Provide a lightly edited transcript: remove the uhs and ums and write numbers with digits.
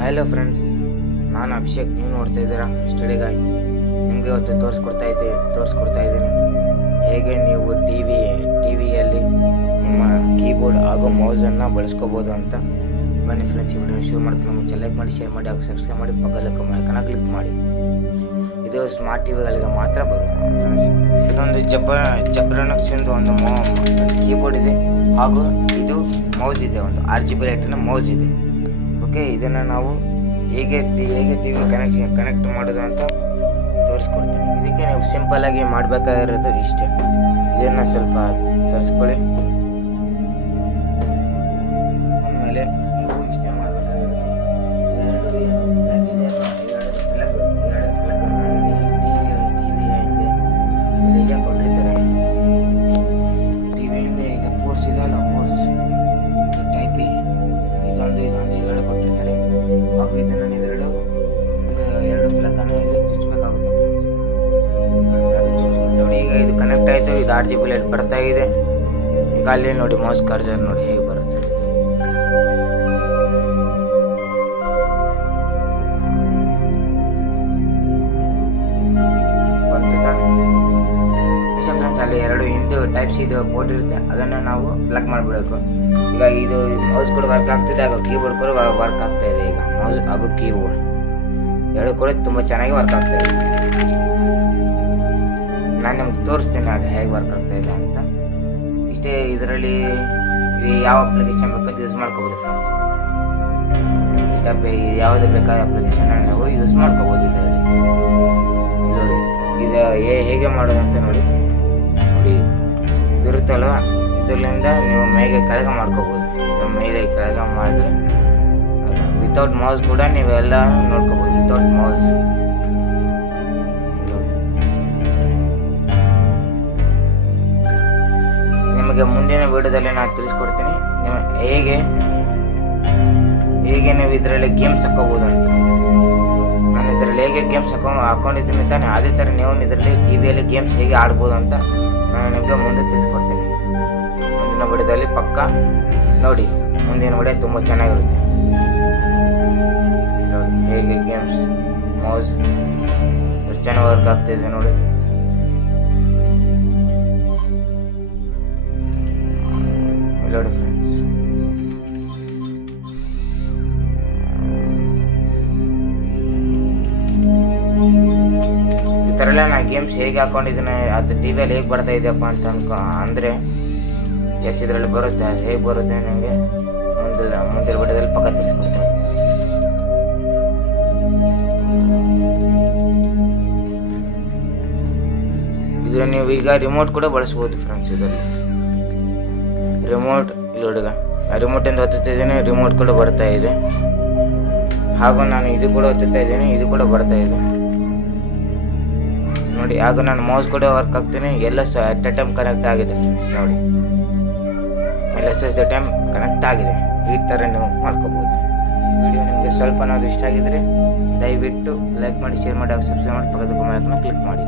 Hello friends, ನಾನು ಅಭಿಷೇಕ್. ನೀವು ನೋಡ್ತಾ ಇದ್ದೀರಾ ಸ್ಟಡಿ ಗಾಯ್. ನಿಮಗೆ ಇವತ್ತು ತೋರಿಸ್ಕೊಡ್ತಾ ಇದ್ದೀನಿ ಹೇಗೆ ನೀವು ಟಿವಿಯಲ್ಲಿ ನಿಮ್ಮ ಕೀಬೋರ್ಡ್ ಹಾಗೂ ಮೌಸನ್ನು ಬಳಸ್ಕೋಬೋದು ಅಂತ. ಬನ್ನಿ ಫ್ರೆಂಡ್ಸ್, ಈ ವಿಡಿಯೋ ಶುರು ಮಾಡ್ತೀನಿ. ಮುಂಚೆ ಲೈಕ್ ಮಾಡಿ, ಶೇರ್ ಮಾಡಿ ಹಾಗೂ ಸಬ್ಸ್ಕ್ರೈಬ್ ಮಾಡಿ, ಪಕ್ಕದ ಐಕಾನ್ ಕ್ಲಿಕ್ ಮಾಡಿ. ಇದು ಸ್ಮಾರ್ಟ್ ಟಿವಿಗಳಿಗೆ ಮಾತ್ರ ಬರುತ್ತೆ ಫ್ರೆಂಡ್ಸ್. ಇದೊಂದು ಜಬ್ರಾನಿಕ್ಸ್ ಒಂದು ಕೀಬೋರ್ಡ್ ಇದೆ ಹಾಗೂ ಇದು ಮೌಸ್ ಇದೆ, ಒಂದು RGB ಲೈಟಿನ ಮೌಸ್ ಇದೆ. ಓಕೆ, ಇದನ್ನು ನಾವು ಹೇಗೆ ಟಿವಿ ಕನೆಕ್ಟ್ ಮಾಡೋದು ಅಂತ ತೋರಿಸ್ಕೊಡ್ತೀನಿ. ಇದಕ್ಕೆ ನೀವು ಸಿಂಪಲ್ ಆಗಿ ಮಾಡಬೇಕಾಗಿರೋದು ಇಷ್ಟೇ. ಇದನ್ನು ಸ್ವಲ್ಪ ತರಿಸ್ಕೊಳ್ಳಿ. ಆಮೇಲೆ ನೀವು ಇಷ್ಟೇ ಮಾಡಬೇಕಾಗಿರೋದು ಟಿವಿಯಿಂದ ಕೊಟ್ಟಿರ್ತಾರೆ. ಟಿವಿಯಿಂದ ಇದು ಪೋರ್ಸ್ ಇದೆ ಅಲ್ಲ, ಪೋರ್ಸ್ ಟೈಪಿ ಇದೊಂದು ಎರಡು ಕೊಟ್ಟಿರ್ತಾರೆ. ಹಾಗೂ ಇದನ್ನು ನೀವೆರಡು ಪ್ಲಗ್ಗನ್ನು ಇಲ್ಲಿ ಚುಚ್ಚಬೇಕಾಗುತ್ತೆ ಫ್ರೆಂಡ್ಸ್. ನೋಡಿ, ಈಗ ಇದು ಕನೆಕ್ಟ್ ಆಯಿತು. ಇದು RGB ಲೈಟ್ ಬರ್ತಾ ಇದೆ. ಈಗ ಅಲ್ಲಿ ನೋಡಿ ಮೌಸ್ ಕರ್ಸರ್ ನೋಡಿ ಹೇಗೆ ಬರುತ್ತೆ. ಫ್ರೆಂಡ್ಸ್, ಅಲ್ಲಿ ಎರಡು ಹಿಂದೆ ಟೈಪ್ ಸಿ ಇದು ಪೋರ್ಟ್ ಇರುತ್ತೆ, ಅದನ್ನು ನಾವು ಪ್ಲಗ್ ಮಾಡಿಬಿಡಬೇಕು. ಈಗ ಇದು ಮೌಸ್ ಕೂಡ ವರ್ಕ್ ಆಗ್ತಿದೆ ಹಾಗೂ ಕೀಬೋರ್ಡ್ ಕೂಡ ವರ್ಕ್ ಆಗ್ತಾ ಇದೆ. ಈಗ ಮೌಸ್ ಹಾಗೂ ಕೀಬೋರ್ಡ್ ಎರಡು ಕೂಡ ತುಂಬ ಚೆನ್ನಾಗಿ ವರ್ಕ್ ಆಗ್ತಾ ಇದೆ. ನಾನು ನಿಮ್ಗೆ ತೋರಿಸ್ತೀನಿ ಅದು ಹೇಗೆ ವರ್ಕ್ ಆಗ್ತಾ ಇದೆ ಅಂತ. ಇಷ್ಟೇ. ಇದರಲ್ಲಿ ಯಾವ ಅಪ್ಲಿಕೇಶನ್ ಬೇಕಾದ್ರೂ ಯೂಸ್ ಮಾಡ್ಕೋಬೋದು ಫ್ರೆಂಡ್ಸ್. ಯಾವುದು ಬೇಕಾದ ಅಪ್ಲಿಕೇಶನ್ ನೀವು ಯೂಸ್ ಮಾಡ್ಕೋಬೋದು ಇದರಲ್ಲಿ. ನೋಡಿ, ಇದು ಹೇಗೆ ಮಾಡೋದು ಅಂತ ನೋಡಿ. ಇರುತ್ತಲ್ವ, ಇದರಿಂದ ನೀವು ಮೇಲೆ ಕೆಳಗೆ ಮಾಡ್ಕೋಬೋದು. ಮೇಲೆ ಕೆಳಗೆ ಮಾಡಿದ್ರೆ ವಿತೌಟ್ ಮೌಸ್ ಕೂಡ ನೀವೆಲ್ಲ ನೋಡ್ಕೋಬೋದು. ವಿತೌಟ್ ಮೌಸ್ ನಿಮಗೆ ಮುಂದಿನ ವಿಡಿಯೋದಲ್ಲಿ ನಾನು ತಿಳಿಸ್ಕೊಡ್ತೀನಿ ಹೇಗೆ ನೀವು ಇದರಲ್ಲಿ ಗೇಮ್ಸ್ ಹಾಕೋಬೋದು ಅಂತ. ನಾನು ಇದರಲ್ಲಿ ಹೇಗೆ ಗೇಮ್ಸ್ ಹಾಕೊಂಡಿದ್ದೀನಿ ತಾನೆ, ಅದೇ ಥರ ನೀವು ಇದರಲ್ಲಿ ಟಿವಿಯಲ್ಲಿ ಗೇಮ್ಸ್ ಹೇಗೆ ಆಡ್ಬೋದು ಅಂತ ನಾನು ನಿಮಗೆ ಮುಂದೆ ತಿಳಿಸ್ಕೊಡ್ತೀನಿ ಮುಂದಿನ ವಿಡಿಯೋದಲ್ಲಿ. ಪಕ್ಕ ನೋಡಿ, ಮುಂದಿನ ವಿಡಿಯೋ ತುಂಬ ಚೆನ್ನಾಗಿರುತ್ತೆ. ನೋಡಿ ಹೇಗೆ ಗೇಮ್ಸ್ ಮೌಸ್ ಎಷ್ಟು ಚೆನ್ನಾಗಿ ವರ್ಕ್ ಆಗ್ತಿದೆ ನೋಡಿ. ನೋಡಿ ಫ್ರೆಂಡ್ಸ್, ಈ ಥರ ಎಲ್ಲ ನಾನು ಗೇಮ್ಸ್ ಹೇಗೆ ಹಾಕೊಂಡಿದ್ದೀನಿ, ಅದು ಟಿವಿಯಲ್ಲಿ ಹೇಗೆ ಬರ್ತಾ ಇದೆಯಪ್ಪ ಅಂತ ಅಂದರೆ ಎಸ್ ಇದರಲ್ಲಿ ಬರುತ್ತೆ. ಅದು ಹೇಗೆ ಬರುತ್ತೆ ನನಗೆ ಮುಂದಿನ ವಿಡಿಯೋದಲ್ಲಿ ಪಕ್ಕ ತಿಳಿಸ್ಕೊಡ್ತೀನಿ. ಇದು ನೀವು ಈಗ ರಿಮೋಟ್ ಕೂಡ ಬಳಸ್ಬೋದು ಫ್ರೆಂಡ್ಸ್. ಇದರಲ್ಲಿ ರಿಮೋಟ್ ಹುಡುಗ ರಿಮೋಟಿಂದ ಒತ್ತುತ್ತಿದ್ದೀನಿ, ರಿಮೋಟ್ ಕೂಡ ಬರ್ತಾ ಇದೆ. ಹಾಗೂ ನಾನು ಇದು ಕೂಡ ಒತ್ತುತ್ತಾ ಇದ್ದೀನಿ, ಇದು ಕೂಡ ಬರ್ತಾ ಇದೆ ನೋಡಿ. ಹಾಗೂ ನಾನು ಮೌಸ್ ಕೂಡ ವರ್ಕ್ ಆಗ್ತೀನಿ. ಎಲ್ಲ ಅಟ್ ಎ ಟೈಮ್ ಕನೆಕ್ಟ್ ಆಗಿದೆ ಫ್ರೆಂಡ್ಸ್. ನೋಡಿ, ಎಲ್ಲ ಎಟ್ ಎ ಟೈಮ್ ಕನೆಕ್ಟ್ ಆಗಿದೆ. ಈ ಥರ ನೀವು ಮಾಡ್ಕೋಬೋದು. ವಿಡಿಯೋ ನಿಮಗೆ ಸ್ವಲ್ಪನಾದರೂ ಇಷ್ಟ ಆಗಿದರೆ ದಯವಿಟ್ಟು ಲೈಕ್ ಮಾಡಿ, ಶೇರ್ ಮಾಡಿ ಹಾಗೂ ಸಬ್ಸ್ಕ್ರೈಬ್ ಮಾಡಿ, ಪಕ್ಕದ ಐಕಾನ್ ಕ್ಲಿಕ್ ಮಾಡಿ.